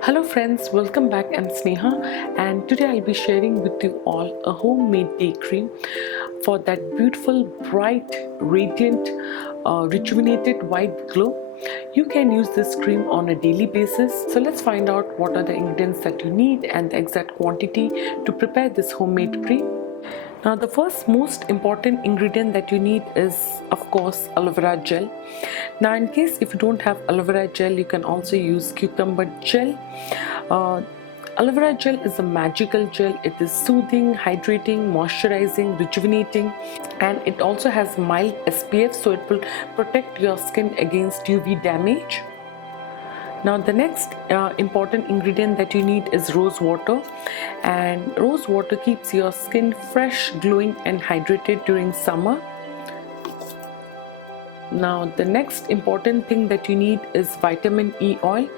Hello friends, welcome back. I'm Sneha and today I'll be sharing with you all a homemade day cream for that beautiful, bright, radiant, rejuvenated white glow. You can use this cream on a daily basis. So let's find out what are the ingredients that you need and the exact quantity to prepare this homemade cream. Now the first most important ingredient that you need is of course aloe vera gel. Now in case if you don't have aloe vera gel, you can also use cucumber gel. Uh, Aloe vera gel is a magical gel. It is soothing, hydrating, moisturizing, rejuvenating, and it also has mild SPF, so it will protect your skin against UV damage. Now the next important ingredient that you need is rose water, and rose water keeps your skin fresh, glowing and hydrated during summer. Now the next important thing that you need is vitamin E oil.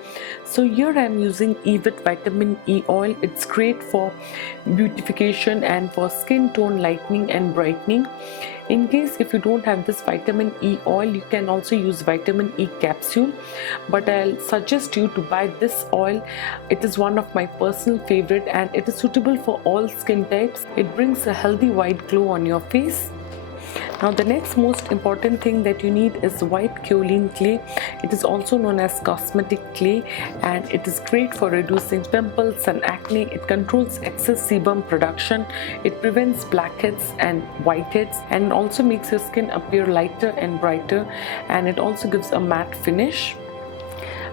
So here I am using E-Vit vitamin E oil. It's great for beautification and for skin tone lightening and brightening. In case if you don't have this vitamin E oil, you can also use vitamin E capsule, but I'll suggest you to buy this oil. It is one of my personal favorite and it is suitable for all skin types. It brings a healthy white glow on your face. Now the next most important thing that you need is white kaolin clay. It is also known as cosmetic clay and it is great for reducing pimples and acne. It controls excess sebum production. It prevents blackheads and whiteheads and also makes your skin appear lighter and brighter, and it also gives a matte finish.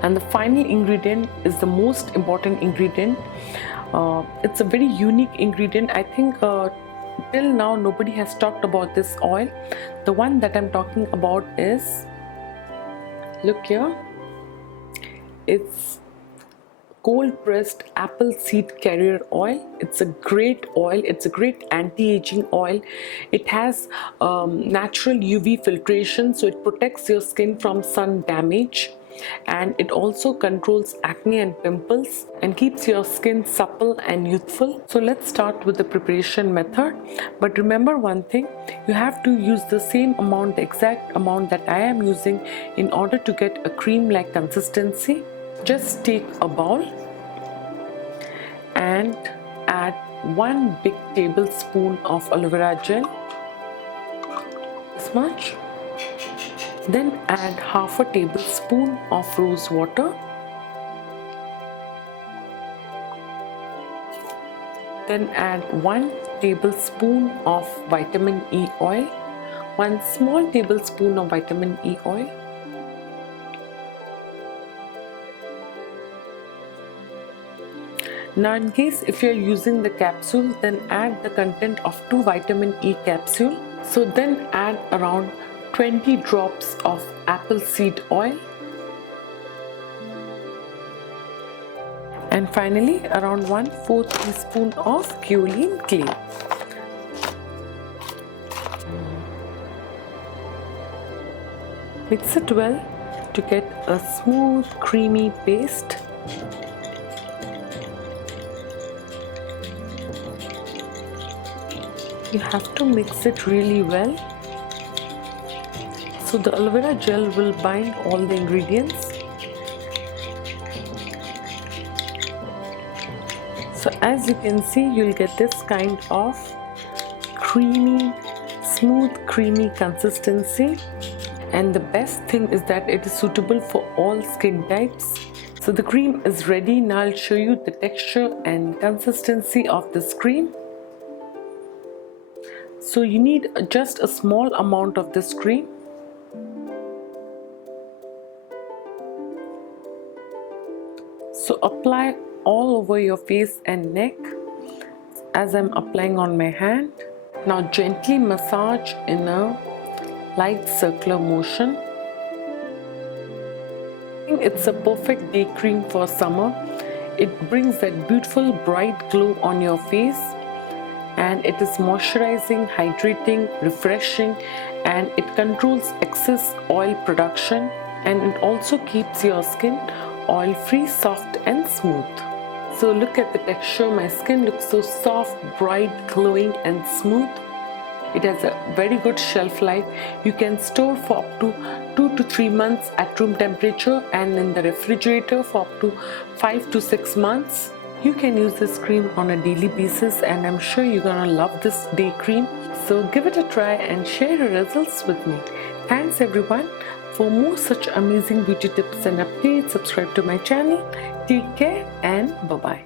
And the final ingredient is the most important ingredient. It's a very unique ingredient. I think till now nobody has talked about this oil. The one that I'm talking about is, look here, it's cold pressed apple seed carrier oil. It's a great oil. It's a great anti-aging oil. It has natural UV filtration, so it protects your skin from sun damage, and it also controls acne and pimples and keeps your skin supple and youthful. So let's start with the preparation method. But remember one thing, you have to use the same amount, the exact amount that I am using in order to get a cream like consistency. Just take a bowl and add 1 big tablespoon of aloe vera gel, this much. Then add half a tablespoon of rose water. Then add 1 tablespoon of vitamin E oil, 1 small tablespoon of vitamin E oil. Now in case if you are using the capsule, then add the content of 2 vitamin E capsule. So then add around 20 drops of apple seed oil, and finally around 1/4 teaspoon of kaolin clay. Mix it well to get a smooth creamy paste. You have to mix it really well so the aloe vera gel will bind all the ingredients. So as you can see, you'll get this kind of creamy, smooth, creamy consistency. And the best thing is that it is suitable for all skin types. So the cream is ready. Now I'll show you the texture and consistency of this cream. So you need just a small amount of this cream. So apply all over your face and neck as I'm applying on my hand. Now gently massage in a light circular motion. It's a perfect day cream for summer. It brings that beautiful bright glow on your face, and it is moisturizing, hydrating, refreshing, and it controls excess oil production, and it also keeps your skin oil free, soft and smooth. So look at the texture. My skin looks so soft, bright, glowing and smooth. It has a very good shelf life. You can store for up to 2 to 3 months at room temperature and in the refrigerator for up to 5 to 6 months. You can use this cream on a daily basis, and I'm sure you're gonna love this day cream. So give it a try and share your results with me. Thanks everyone. For more such amazing beauty tips and updates, subscribe to my channel. Take care and bye-bye.